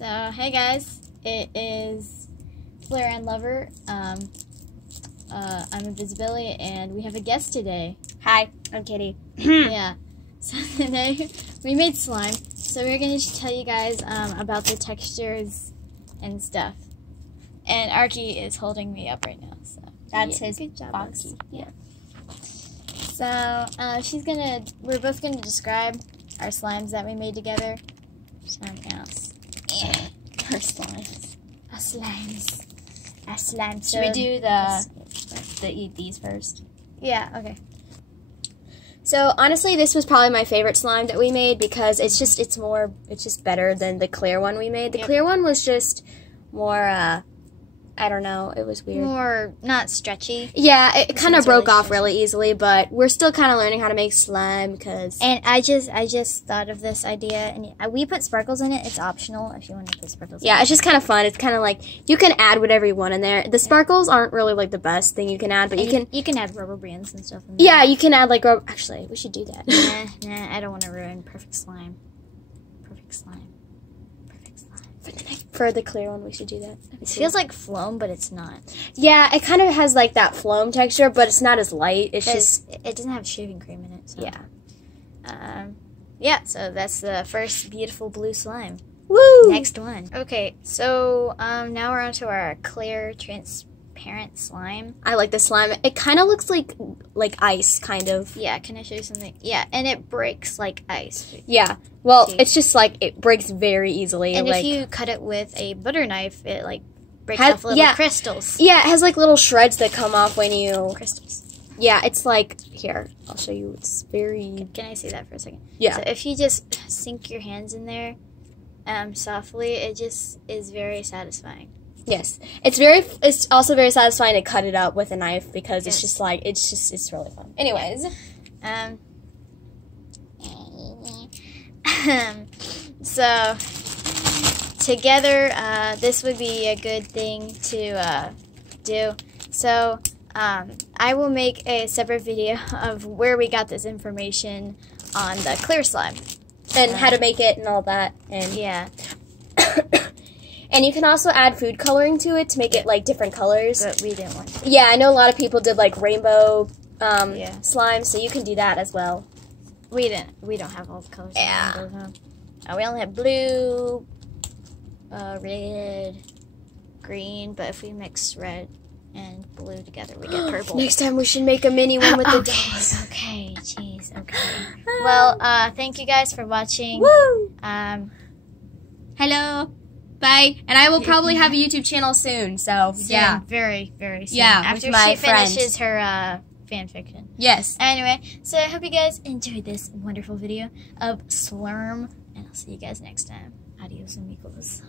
So, hey guys, it is Flare and Lover. I'm Invisibility, and we have a guest today. Hi, I'm Kitty. Yeah. So today we made slime. So we're going to tell you guys about the textures and stuff. And Archie is holding me up right now. So That's his good job, box. Archie. Yeah. So we're both gonna describe our slimes that we made together. Something else. Our slimes. Our slimes. Our slimes. Should we do the eat these first? Yeah, okay. So honestly, this was probably my favorite slime that we made because it's just better than the clear one we made. The clear one was just more I don't know, it was weird. More not stretchy. Yeah, it kind of broke off stretchy. really easily, but we're still kind of learning how to make slime because... And I just thought of this idea, and we put sparkles in it. It's optional if you want to put sparkles in it. Yeah, it's just kind of fun. It's kind of like, you can add whatever you want in there. The sparkles aren't really like the best thing you can add, but you can add rubber bands and stuff in there. Yeah, you can add like rubber... Actually, we should do that. Nah, I don't want to ruin perfect slime. Perfect slime. For the clear one, we should do that. It feels like phloem, but it's not. Yeah, it kind of has like that phloem texture, but it's not as light. It's just... It doesn't have shaving cream in it. So. Yeah. Yeah, so that's the first beautiful blue slime. Woo! Next one. Okay, so now we're on to our clear, transparent slime. I like this slime. It kind of looks like ice, kind of. Yeah, can I show you something? Yeah, and it breaks like ice. Yeah. Well, it's just like, it breaks very easily. And like, if you cut it with a butter knife, it like breaks off little crystals. Yeah, it has like little shreds that come off when you... Crystals. Yeah, it's like, here, I'll show you. It's very... Can I see that for a second? Yeah. So if you just sink your hands in there softly, it just is very satisfying. Yes. It's also very satisfying to cut it up with a knife because it's just like, it's really fun. Anyways. So together, this would be a good thing to do. So I will make a separate video of where we got this information on the clear slime. And how to make it and all that. And yeah. And you can also add food coloring to it to make it like different colors. But we didn't want to. Yeah, I know a lot of people did like rainbow Yeah. slime, so you can do that as well. We don't have all the colors. Yeah. In rainbow, huh? We only have blue, red, green, but if we mix red and blue together, we get purple. Next time we should make a mini one with the dolls. Okay, jeez, okay. Well, thank you guys for watching. Woo! Hello. Bye. And I will probably have a YouTube channel soon, so yeah. Very, very soon. Yeah, After with my she finishes her fan fiction. Yes. Anyway, so I hope you guys enjoyed this wonderful video of Slurm, and I'll see you guys next time. Adios amigos.